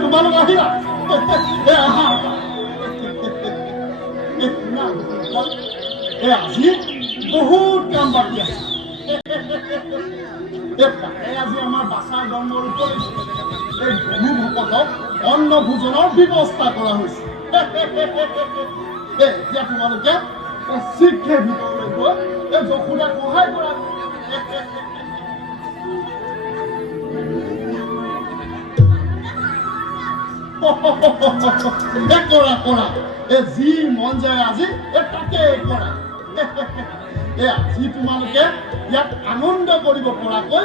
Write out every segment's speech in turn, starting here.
তোমালোক আহিলা আহা আজি বহুত কাম বাকী আছে আজি আমাৰ বাছাৰ জন্মৰ উপলক্ষে এই গণভকতক অন্ন ভোজনৰ ব্যৱস্থা কৰা হৈছে এতিয়া তোমালোকে শীঘ্ৰে ভিতৰলৈ গৈ এই যশোদাক সহায় কৰা কৰা কৰা যি মন যায় আজি তাকে কৰা আজি তোমালোকে ইয়াত আনন্দ কৰিব পৰাকৈ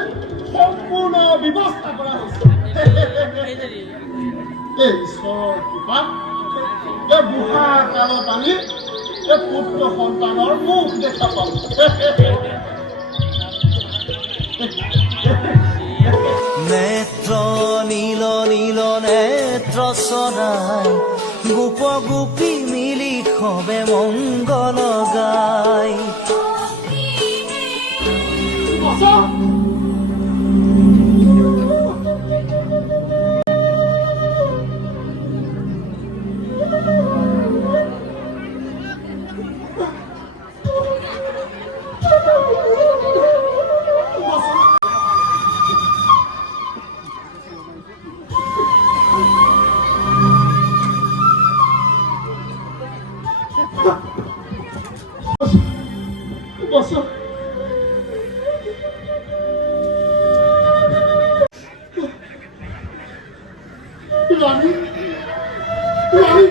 সম্পূৰ্ণ ব্যৱস্থা কৰা হৈছে ঈশ্বৰৰ কৃপাত বুঢ়া কালত আমি পুত্ৰ সন্তানৰ মুখ দেখা পাম নেত্ৰ নীল নীল নেত্ৰ চৰাই গোপ গোপী মিলি খবে মংগল গাই ৰানী ৰানী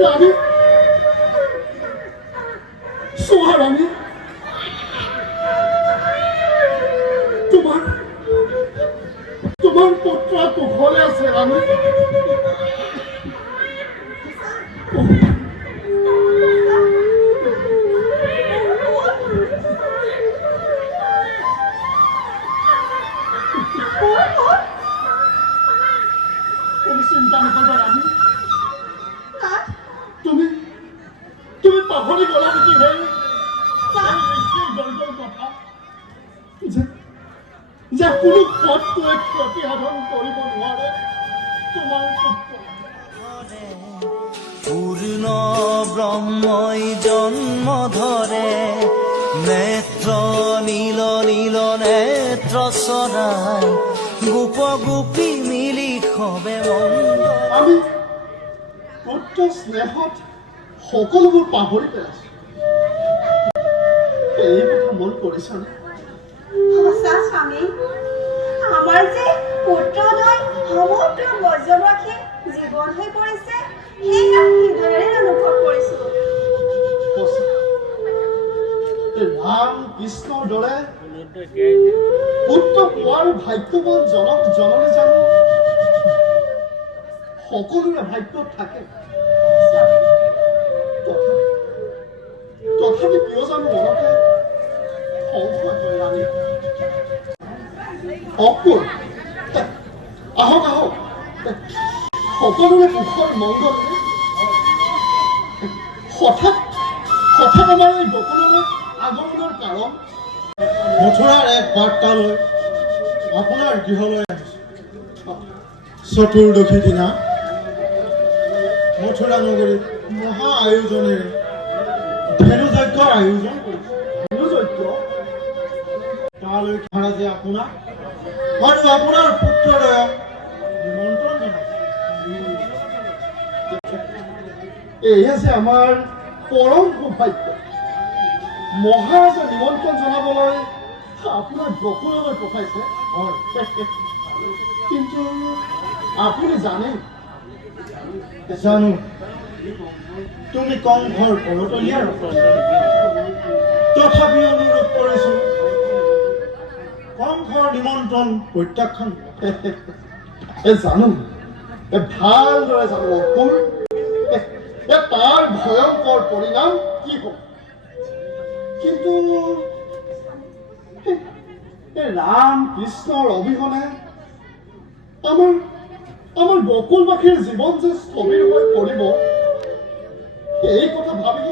ৰানী সোহা ৰানী তোমাৰ পুত্ৰ কুশলে আছে ৰানী চিন্তা নকৰিবা ৰাণী তুমি পাহৰি গলা নেকি হে কথা যে কোনো পথটোৱে ক্ষতি সাধন কৰিব নোৱাৰে তোমাৰ পূৰ্ণ ব্ৰহ্মই জন্ম ধৰে নেত্ৰ নীল নীল নেত্ৰ চৰাই গোপ গোপী মিলি খবে আমি পুত্ৰ স্নেহত সকলোবোৰ পাহৰি পেলাইছো এই কথা মন কৰিছানে সঁচা স্বামী আমাৰ যে পুত্ৰদ্বয় সমগ্ৰ ব্ৰজবাসী জীৱন হৈ পৰিছে সেয়া হৃদয়েৰে অনুভৱ কৰিছো ৰাম কৃষ্ণৰ দৰে পুত্ৰ পোৱাৰ ভাগ্যৱান জনক জননী জানো সকলোৰে ভাগ্যত থাকে তথাপি কিয় জানো মনতে সংশয় হয় ৰাণী অকুল আহক আহক সকলোৰে মুখৰ মংগল হঠাৎ আমাৰ এই বকুললৈ আগমনৰ কাৰণ মথুৰাৰ এক বাৰ্তা লৈ আপোনাৰ গৃহলৈ আহিছোঁ চতুৰ্দশী দিনা মথুৰা নগৰীত মহা আয়োজনেৰে ধেনু যজ্ঞৰ আয়োজন কৰিছে ধেনু যজ্ঞ তালৈ মহাৰাজে আপোনাক আৰু আপোনাৰ পুত্ৰদ্বয়ক নিমন্ত্ৰণ জনাইছে এয়া যে আমাৰ পৰম সৌভাগ্য মহাৰাজে নিমন্ত্ৰণ জনাবলৈ আপোনাৰ বকুললৈ পঠাইছে কিন্তু আপুনি জানে জানো তুমি কংসৰ কৰতলীয়াৰ তথাপি অনুৰোধ কৰিছো কংসৰ নিমন্ত্ৰণ প্ৰত্যাখ্যান জানো ভালদৰে জানো অকুল তাৰ ভয়ংকৰ পৰিণাম কি হ'ব কিন্তু ৰাম কৃষ্ণৰ অবিহনে আমাৰ বকুলবাসীৰ জীৱন যে স্থবিৰ হৈ পৰিব এই কথা ভাবি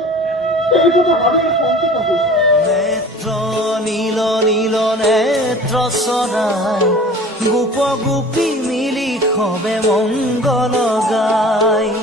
শংকিত হৈছো নেত্ৰ নীল নীল নেত্ৰ চৰাই গোপ গোপী মিলি সবে মংগল গায়